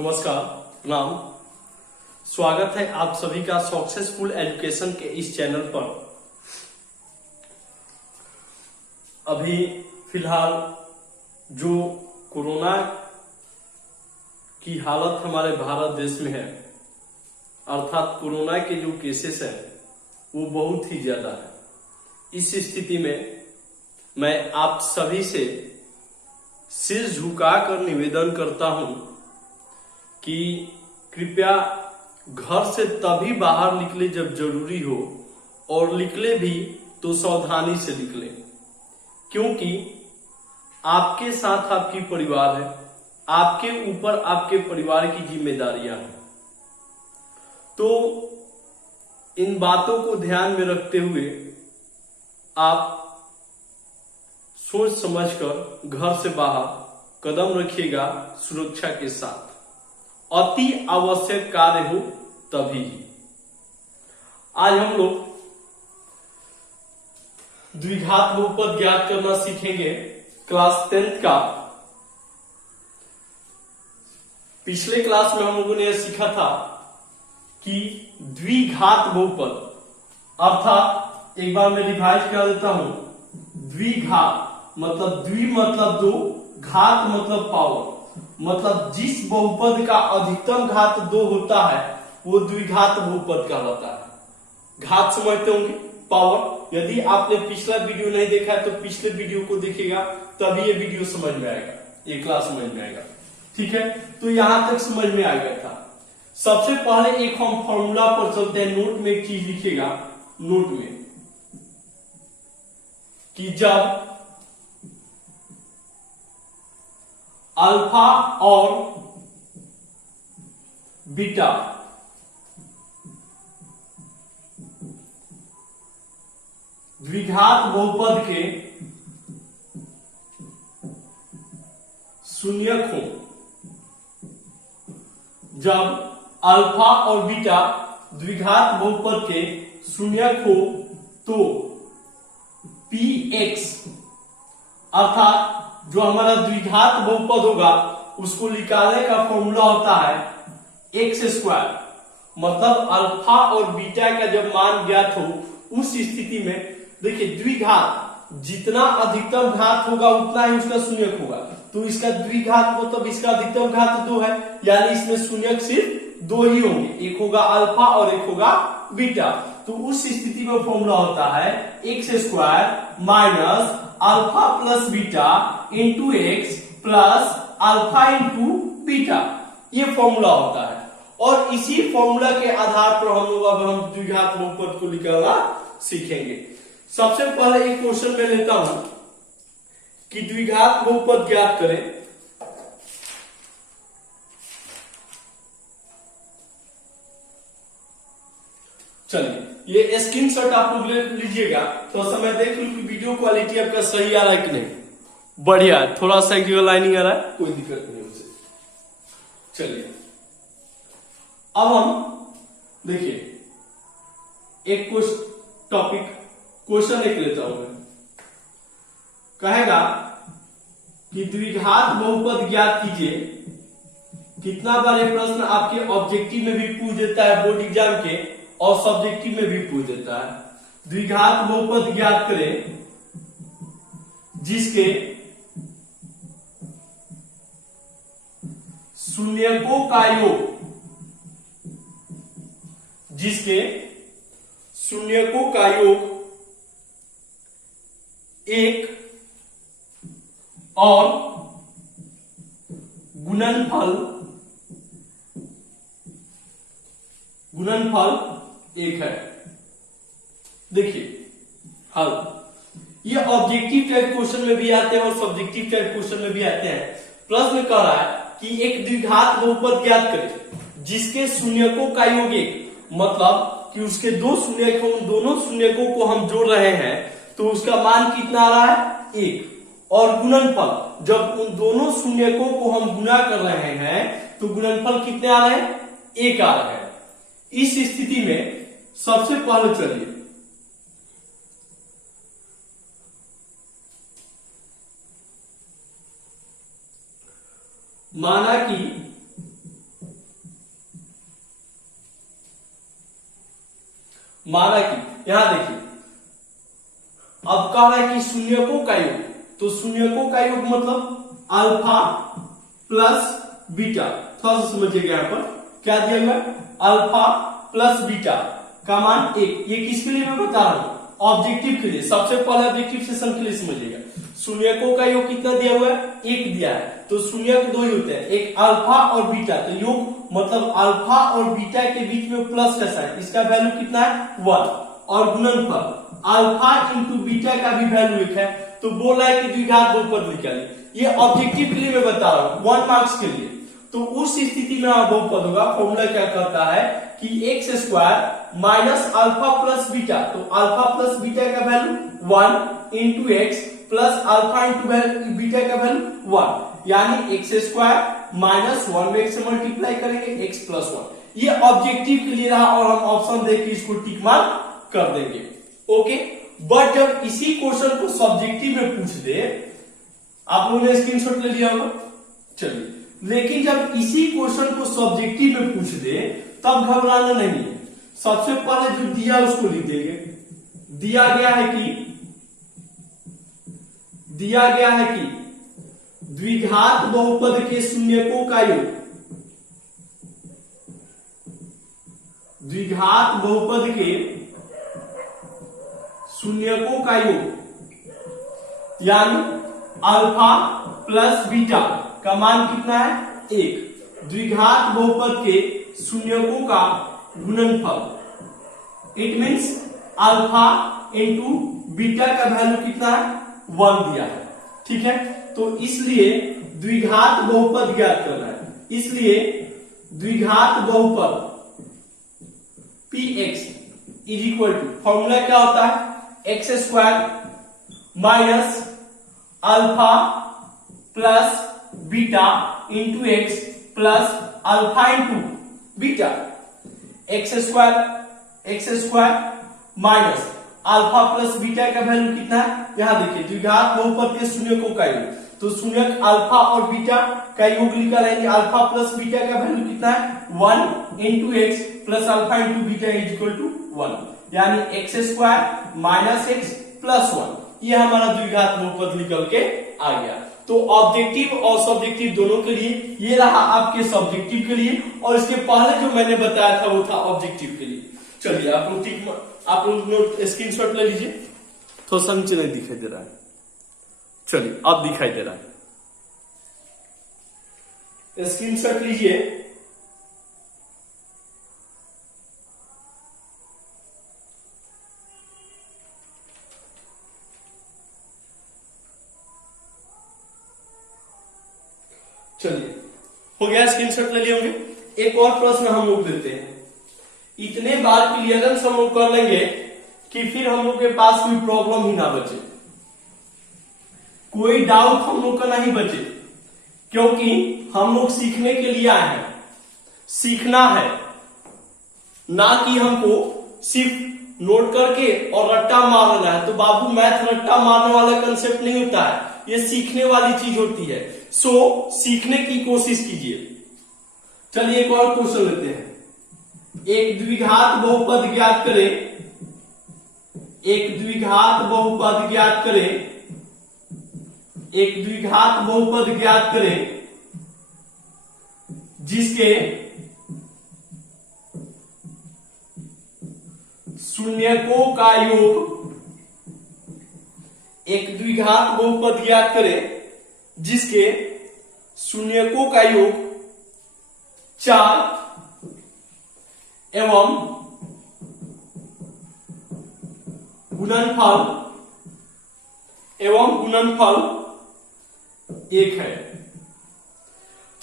नमस्कार, प्रणाम। स्वागत है आप सभी का सक्सेसफुल एजुकेशन के इस चैनल पर। अभी फिलहाल जो कोरोना की हालत हमारे भारत देश में है, अर्थात कोरोना के जो केसेस हैं वो बहुत ही ज्यादा है। इस स्थिति में मैं आप सभी से सिर झुकाकर निवेदन करता हूं कि कृपया घर से तभी बाहर निकले जब जरूरी हो, और निकले भी तो सावधानी से निकले, क्योंकि आपके साथ आपकी परिवार है, आपके ऊपर आपके परिवार की जिम्मेदारियां हैं। तो इन बातों को ध्यान में रखते हुए आप सोच समझकर घर से बाहर कदम रखिएगा सुरक्षा के साथ। अति आवश्यक कार्य हो तभी। आज हम लोग द्विघात बहुपद ज्ञात करना सीखेंगे, क्लास 10th का। पिछले क्लास में हम लोगों ने यह सीखा था कि द्विघात बहुपद, अर्थात एक बार मैं रिवाइज कर देता हूं। द्विघात मतलब द्वि मतलब दो, घात मतलब पावर, मतलब जिस बहुपद का अधिकतम घात 2 होता है वो द्विघात बहुपद कहलाता है। घात समझते होंगे, पावर। यदि आपने पिछला वीडियो नहीं देखा है तो पिछले वीडियो को देखिएगा, तभी ये वीडियो समझ में आएगा, ये क्लास समझ में आएगा। ठीक है, तो यहां तक समझ में आ गया था। सबसे पहले एक हम फॉर्मूला पर चलते हैं। नोट में एक चीज लिखिएगा, नोट में, कि जब अल्फा और बीटा द्विघात बहुपद के शून्यक हो, जब अल्फा और बीटा द्विघात बहुपद के शून्यक हो तो px, अर्थात जो हमारा द्विघात बहुपद होगा उसको निकालने का फॉर्मूला होता है एक्स स्क्वायर। मतलब अल्फा और बीटा का जब मान ज्ञात हो उस स्थिति में देखिए, द्विघात जितना अधिकतम घात होगा उतना ही उसका शून्यक होगा। तो इसका द्विघात मतलब इसका अधिकतम घात 2 है, यानी इसमें शून्यक सिर्फ 2 ही होंगे, एक होगा अल्फा और एक होगा बीटा। तो उस स्थिति में फॉर्मूला होता है x square minus alpha plus beta into x plus alpha into beta, ये फॉर्मूला होता है। और इसी फॉर्मूला के आधार पर हम लोग अब द्विघात बहुपद को निकालना सीखेंगे। सबसे पहले एक क्वेश्चन में लेता हूं कि द्विघात बहुपद ज्ञात करें। चलिए, ये स्क्रीनशॉट आप लोग ले लीजिएगा, तो समय देख लो कि वीडियो क्वालिटी आपका सही आ रहा है कि नहीं। बढ़िया है, थोड़ा सा एक जगह लाइनिंग आ रहा है, कोई दिक्कत नहीं उसे। चलिए, अब हम देखिए एक क्वेश्चन एक लेता हूं मैं। कहेगा कि द्विघात बहुपद ज्ञात कीजिए। कितना बार ये प्रश्न आपके ऑब्जेक्टिव में भी पूछ देता है, बोर्ड एग्जाम के, और सब्जेक्टिव में भी पूछ देता है। द्विघात बहुपद ज्ञात करें जिसके शून्यकों का योग, जिसके शून्यकों का योग 1 और गुणनफल 1 है। देखिए हल, ये ऑब्जेक्टिव टाइप क्वेश्चन में भी आते हैं और सब्जेक्टिव टाइप क्वेश्चन में भी आते हैं। प्रश्न कह रहा है कि एक द्विघात बहुपद ज्ञात करें जिसके शून्यकों का योग 1, मतलब कि उसके 2 शून्यक, उन दोनों शून्यकों को हम जोड़ रहे हैं तो उसका मान कितना आ रहा है 1, और गुणनफल, जब उन दोनों शून्यकों को हम गुणा कर रहे हैं तो गुणनफल कितने आ रहे हैं 1 आ रहे हैं। इस स्थिति में सबसे पहले चलिए माना कि माना कि यहां देखिए अब कह रहा है कि शून्यकों का योग, तो शून्यकों का योग मतलब अल्फा प्लस बीटा। थोड़ा सा समझिएगा यहां पर क्या दिया हुआ है, अल्फा प्लस बीटा का मान 1। ये किसके लिए मैं बता रहा हूं, ऑब्जेक्टिव के लिए। सबसे पहले ऑब्जेक्टिव सेशन के लिए समझिएगा। शून्यकों का योग कितना दिया हुआ है, 1 दिया है। तो शून्यक 2 ही होते हैं, एक अल्फा और बीटा। तो योग मतलब अल्फा और बीटा के बीच में प्लस का साइन, इसका वैल्यू कितना है 1। और गुणनफल अल्फा इंटू बीटा का भी वैल्यू 1 है। तो बोला है कि द्विघात बहुपद निकालिए। ये ऑब्जेक्टिव के लिए मैं बता रहा हूं, 1 मार्क्स के लिए। तो उस स्थिति में बहुपद होगा, फॉर्मूला क्या कहता है कि x square minus alpha plus beta. तो अल्फा प्लस बीटा का value 1 into x plus alpha into beta का वैल्यू 1, यानी एक्स स्क्वायर माइनस 1 में से मल्टीप्लाई करेंगे एक्स प्लस 1। ये ऑब्जेक्टिव के लिए रहा और हम ऑप्शन देख के इसको टिक मार्क कर देंगे। ओके, बट जब इसी क्वेश्चन को सब्जेक्टिव में पूछ दे, आप लोगों ने स्क्रीनशॉट ले लिया होगा, चलिए, लेकिन जब इसी क्वेश्चन को सब्जेक्टिव में पूछ दे तब घबराना नहीं है। सबसे पहले जो दिया उसको लिख देंगे। दिया गया है कि द्विघात बहुपद के शून्यकों का योग, द्विघात बहुपद के शून्यकों का योग यानी अल्फा प्लस बीटा का मान कितना है 1। द्विघात बहुपद के शून्यकों का गुणनफल, it means alpha into beta का वैल्यू कितना है 1 दिया है। ठीक है, तो इसलिए द्विघात बहुपद ज्ञात करना है। इसलिए द्विघात बहुपद px is equal to, formula क्या होता है, x square minus alpha plus beta into x plus alpha into beta. X square minus alpha plus beta का वैल्यू कितना है, यहां देखिए द्विघात बहुपद के शून्यकों का योग, तो शून्यक अल्फा और बीटा का योग लिखा रहेंगे। अल्फा प्लस बीटा का वैल्यू कितना है 1 into x plus alpha into beta is equal to 1, यानी x square minus x plus 1। ये हमारा द्विघात बहुपद निकल के आ गया। तो ऑब्जेक्टिव और सब्जेक्टिव दोनों के लिए ये रहा आपके सब्जेक्टिव के लिए, और इसके पहले जो मैंने बताया था वो था ऑब्जेक्टिव के लिए। चलिए आप लोग स्क्रीन शॉट ले लीजिए, थोड़ा सा नीचे नहीं दिखाई दे रहा है, चलिए अब दिखाई दे रहा है, स्क्रीन शॉट लीजिए। चलिए, हो गया, स्क्रीनशॉट ले लिए होंगे। एक और प्रश्न हम लोग देते हैं। इतने बार क्लियरेंस हम लोग कर लेंगे कि फिर हम लोग के पास कोई प्रॉब्लम ही ना बचे, कोई डाउट हम लोग का नहीं बचे, क्योंकि हम लोग सीखने के लिए आए हैं। सीखना है, ना कि हमको सिर्फ नोट करके और रट्टा मारना है। तो बाबू मैथ रट्टा मारने वाला कंसेप्ट नहीं होता है, ये सीखने वाली चीज होती है। सो सीखने की कोशिश कीजिए। चलिए एक और क्वेश्चन लेते हैं। एक द्विघात बहुपद ज्ञात करें, एक द्विघात बहुपद ज्ञात करें, एक द्विघात बहुपद ज्ञात करें जिसके शून्यकों का योग, एक द्विघात बहुपद ज्ञात करें जिसके शून्यकों का योग 4 एवं गुणनफल 1 है।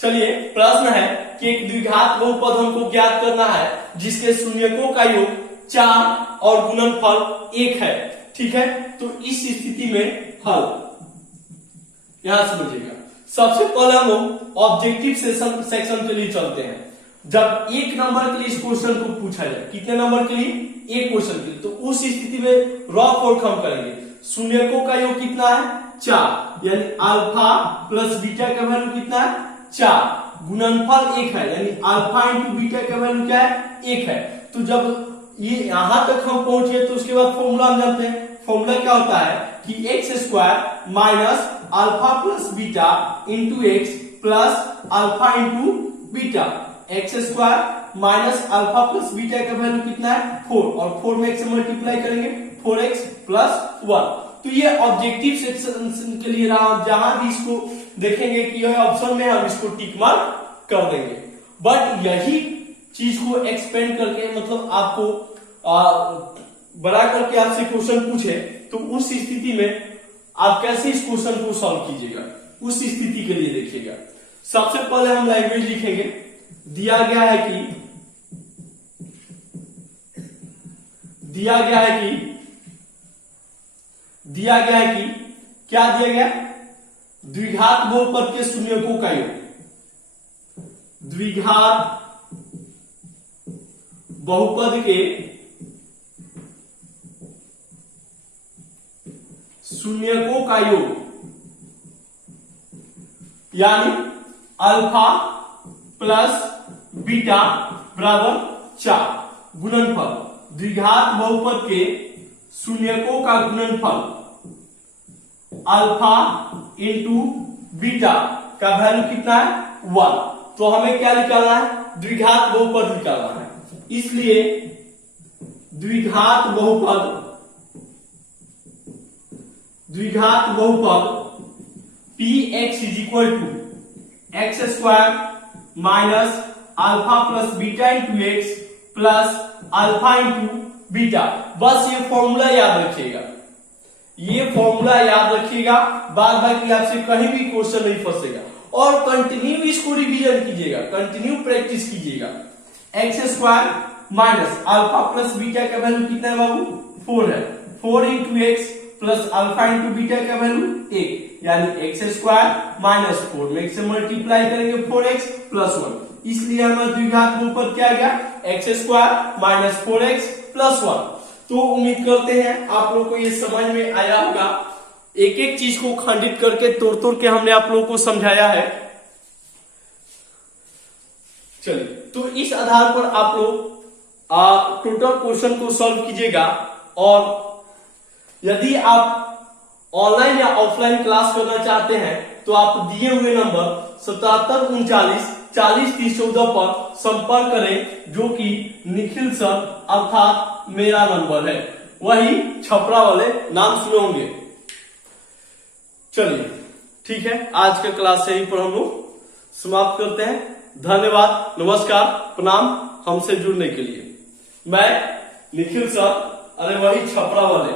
चलिए, प्रश्न है कि एक द्विघात बहुपद हमको ज्ञात करना है जिसके शून्यकों का योग 4 और गुणनफल 1 है। ठीक है, तो इस स्थिति में हल यहां समझिएगा। सबसे पहले हम लोग ऑब्जेक्टिव सेक्शन के लिए चलते हैं। जब 1 नंबर के लिए इस क्वेश्चन को पूछा जाए, कितने नंबर के लिए, 1 क्वेश्चन के लिए, तो उस स्थिति में रॉ फोर्क हम करेंगे। शून्यकों का योग कितना है 4, यानी अल्फा प्लस बीटा का वैल्यू कितना है 4, गुणनफल 1 है, यानी अल्फा इंटू बीटा का वैल्यू क्या है 1 है। तो जब ये यहां तक हम पहुंच गए, तो उसके बाद फॉर्मूला हम जानते हैं। फॉर्मूला क्या होता है कि x square minus alpha plus beta into x plus alpha into beta. X square minus alpha plus beta का वैल्यू कितना है 4, और 4 में एक्स से मल्टीप्लाई करेंगे 4x प्लस 1। तो ये ऑब्जेक्टिव सेक्शन के लिए रहा, जहां भी इसको देखेंगे कि यह ऑप्शन में हम इसको टिक मार्क कर देंगे। बट यही चीज को एक्सपेंड करके, मतलब आपको बड़ा करके आपसे क्वेश्चन पूछे, तो उस स्थिति में आप कैसे इस क्वेश्चन को सॉल्व कीजिएगा, उस स्थिति के लिए देखिएगा। सबसे पहले हम लैंग्वेज लिखेंगे। दिया गया है कि क्या दिया गया, द्विघात बहुपद के शून्यकों का योग। द्विघात बहुपद के शून्यकों का योग, यानी अल्फा प्लस बीटा बराबर 4 गुणनफल। द्विघात बहुपद के शून्यकों का गुणनफल अल्फा इंटू बीटा का वैल्यू कितना है 1। तो हमें क्या निकालना है, द्विघात बहुपद निकालना है। इसलिए द्विघात बहुपद px is equal to x square minus alpha plus beta into x plus alpha into beta. बस ये फॉर्मूला याद रखिएगा, ये फॉर्मूला याद रखिएगा, बाद बाकी आपसे कहीं भी क्वेश्चन नहीं फंसेगा। और कंटिन्यू इसको रिवीजन कीजिएगा, कंटिन्यू प्रैक्टिस कीजिएगा। X square minus alpha plus beta का वैल्यू कितना है बाबू 4 है, 4 into x plus alpha into beta का वैल्यू 1, यानी एक्स स्क्वायर माइनस 4 में से मल्टीप्लाई करेंगे 4x प्लस 1। इसलिए हमारा द्विघात बहुपद क्या आ गया, x square minus 4x plus 1। तो उम्मीद करते हैं आप लोग को ये समझ में आया होगा। एक एक चीज को खंडित करके तोड़ तोड़ के हमने आप लोगों को समझाया है। चलिए, तो इस आधार पर आप लोग टोटल क्वेश्चन को सॉल्व कीजिएगा। और यदि आप ऑनलाइन या ऑफलाइन क्लास करना चाहते हैं तो आप दिए हुए नंबर 7739 40 30 14 पर संपर्क करें, जो कि निखिल सर अर्थात मेरा नंबर है, वही छपरा वाले नाम सुने होंगे। चलिए ठीक है, आज का क्लास यहीं पर हम लोग समाप्त करते हैं। धन्यवाद, नमस्कार, प्रणाम हमसे जुड़ने के लिए। मैं निखिल सर, अरे वही छपरा वाले।